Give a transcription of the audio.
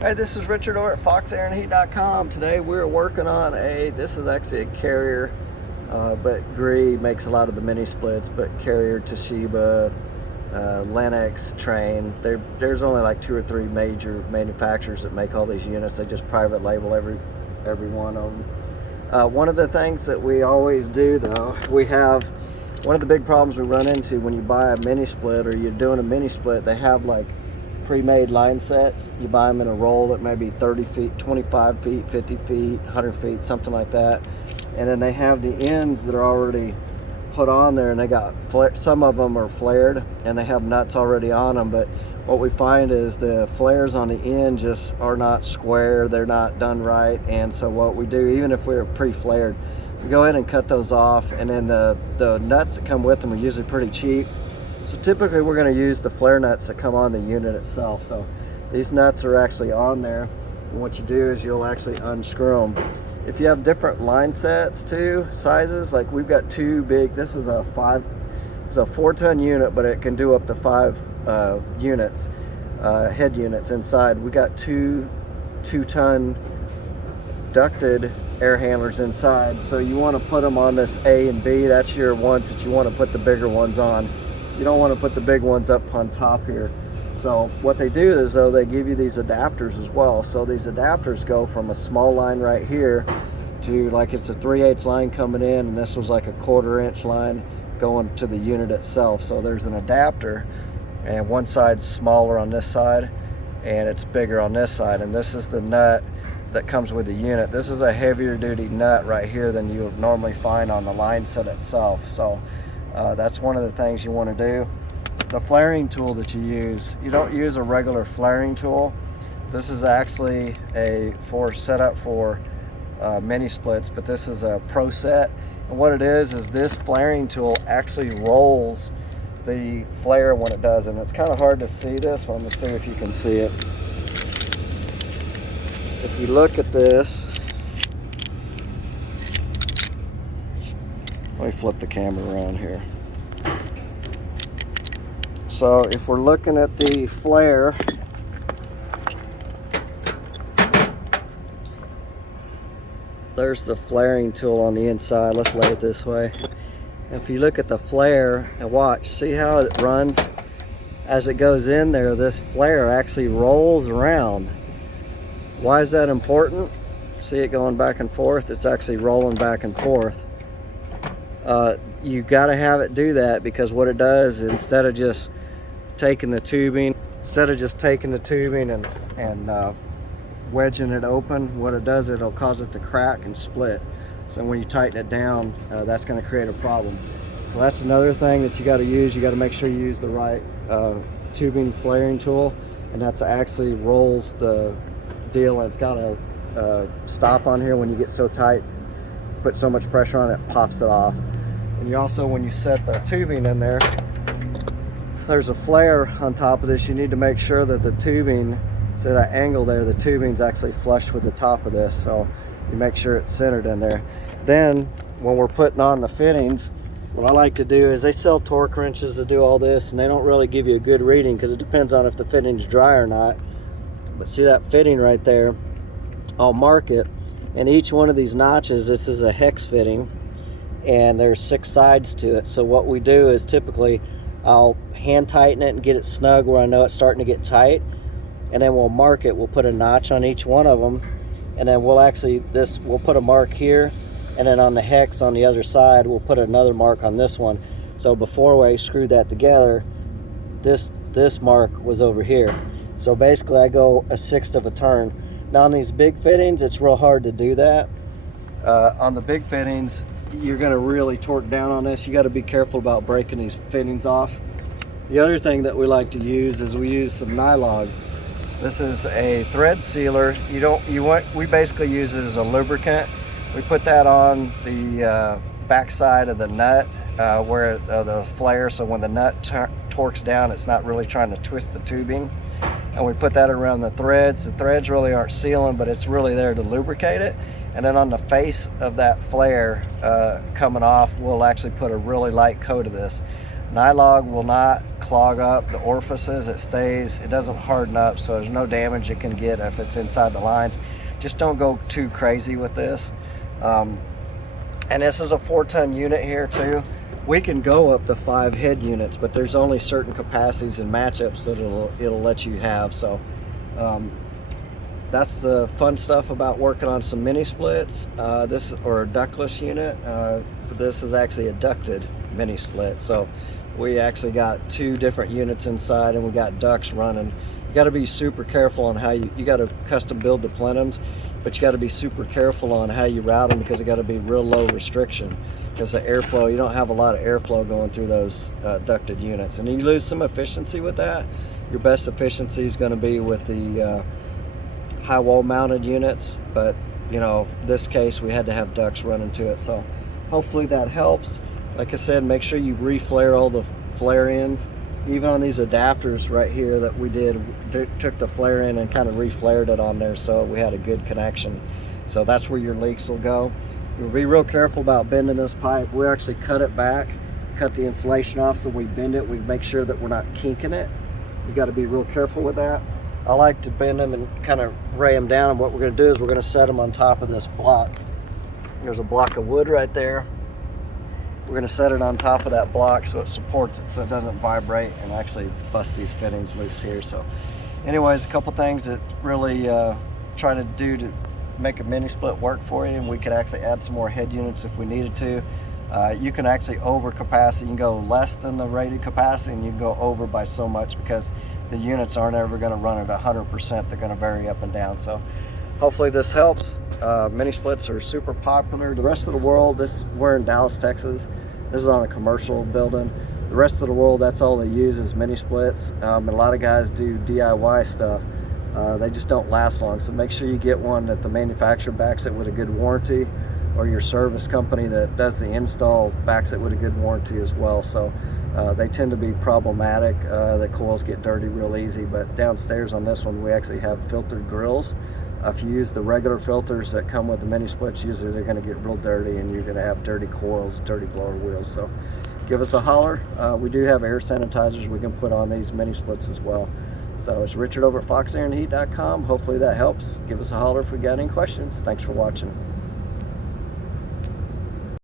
Hey, this is Richard over at foxairanheat.com. Today we're working on this is actually a Carrier, but Gree makes a lot of the mini splits, but Carrier, Toshiba, Lennox, Train, there's only like 2 or 3 major manufacturers that make all these units. They just private label every one of them. One of the things that we always do though, one of the big problems we run into when you buy a mini split or you're doing a mini split, they have like pre-made line sets. You buy them in a roll that may be 30 feet, 25 feet, 50 feet, 100 feet, something like that. And then they have the ends that are already put on there, and they got some of them are flared and they have nuts already on them. But what we find is the flares on the end just are not square, they're not done right. And so what we do, even if we're pre-flared, we go ahead and cut those off, and then the nuts that come with them are usually pretty cheap. So typically we're going to use the flare nuts that come on the unit itself. So these nuts are actually on there, and what you do is you'll actually unscrew them. If you have different line sets too, sizes, like we've got 2 big, this is a 4-ton unit, but it can do up to 5 units, head units inside. We got 2-ton ducted air handlers inside. So you want to put them on this A and B. That's your ones that you want to put the bigger ones on. You don't want to put the big ones up on top here. So what they do is though, they give you these adapters as well. So these adapters go from a small line right here to like it's a 3/8 line coming in, and this was like a 1/4 inch line going to the unit itself. So there's an adapter, and one side's smaller on this side and it's bigger on this side, and this is the nut that comes with the unit. This is a heavier duty nut right here than you would normally find on the line set itself. So that's one of the things you want to do. The flaring tool that you use, you don't use a regular flaring tool. This is actually set up for mini splits, but this is a Pro set. And what it is this flaring tool actually rolls the flare when it does. And it's kind of hard to see this, but I'm going to see if you can see it. If you look at this, let me flip the camera around here. So if we're looking at the flare, there's the flaring tool on the inside. Let's lay it this way. If you look at the flare and watch, see how it runs? As it goes in there, this flare actually rolls around. Why is that important? See it going back and forth? It's actually rolling back and forth. You got to have it do that, because what it does, instead of just taking the tubing and wedging it open, what it does, it'll cause it to crack and split. So when you tighten it down, that's going to create a problem. So that's another thing that you got to use. You got to make sure you use the right tubing flaring tool, and that's actually rolls the deal, and it's got a stop on here. When you get so tight, put so much pressure on it, pops it off. And you also, when you set the tubing in there, there's a flare on top of this. You need to make sure that the tubing, so that angle there, the tubing's actually flush with the top of this, so you make sure it's centered in there. Then when we're putting on the fittings, what I like to do is, they sell torque wrenches to do all this, and they don't really give you a good reading because it depends on if the fitting's dry or not. But see that fitting right there, I'll mark it, and each one of these notches, this is a hex fitting, and there's 6 sides to it. So what we do is typically I'll hand tighten it and get it snug where I know it's starting to get tight, and then we'll mark it. We'll put a notch on each one of them, and then we'll put a mark here, and then on the hex on the other side we'll put another mark on this one. So before we screwed that together, this mark was over here. So basically I go a 1/6 of a turn. Now on these big fittings, it's real hard to do that. On the big fittings, you're going to really torque down on this. You got to be careful about breaking these fittings off. The other thing that we like to use is we use some nylon. This is a thread sealer. We basically use it as a lubricant. We put that on the back side of the nut where the flare, so when the nut torques down, it's not really trying to twist the tubing. And we put that around the threads. The threads really aren't sealing, but it's really there to lubricate it. And then on the face of that flare coming off, we'll actually put a really light coat of this. Nylog will not clog up the orifices. It doesn't harden up, so there's no damage it can get if it's inside the lines. Just don't go too crazy with this. And this is a 4-ton unit here too. We can go up to 5 head units, but there's only certain capacities and matchups that it'll let you have. So that's the fun stuff about working on some mini splits. This or a ductless unit. This is actually a ducted mini split. So we actually got 2 different units inside, and we got ducts running. You got to be super careful on how you got to custom build the plenums, but you got to be super careful on how you route them, because it got to be real low restriction, because the airflow, you don't have a lot of airflow going through those ducted units, and you lose some efficiency with that. Your best efficiency is going to be with the high wall mounted units, but you know, this case we had to have ducts running to it. So hopefully that helps. Like I said, make sure you reflare all the flare ends. Even on these adapters right here that we took the flare in and kind of reflared it on there, so we had a good connection. So that's where your leaks will go. You'll be real careful about bending this pipe. We actually cut it back, cut the insulation off, so we bend it, we make sure that we're not kinking it. You got to be real careful with that. I like to bend them and kind of ray them down, and what we're going to do is we're going to set them on top of this block. There's a block of wood right there. We're going to set it on top of that block so it supports it, so it doesn't vibrate and actually bust these fittings loose here. So anyways, a couple things that really try to do to make a mini split work for you, and we could actually add some more head units if we needed to. You can actually over capacity. You can go less than the rated capacity, and you can go over by so much, because the units aren't ever going to run at 100%. They're going to vary up and down. So hopefully this helps. Mini splits are super popular. The rest of the world, we're in Dallas, Texas. This is on a commercial building. The rest of the world, that's all they use is mini splits. And a lot of guys do DIY stuff. They just don't last long. So make sure you get one that the manufacturer backs it with a good warranty, or your service company that does the install backs it with a good warranty as well. So they tend to be problematic. The coils get dirty real easy, but downstairs on this one, we actually have filtered grills. If you use the regular filters that come with the mini splits, usually they're going to get real dirty, and you're going to have dirty coils, dirty blower wheels. So give us a holler. We do have air sanitizers we can put on these mini splits as well. So it's Richard over at foxironheat.com. Hopefully that helps. Give us a holler if we got any questions. Thanks for watching.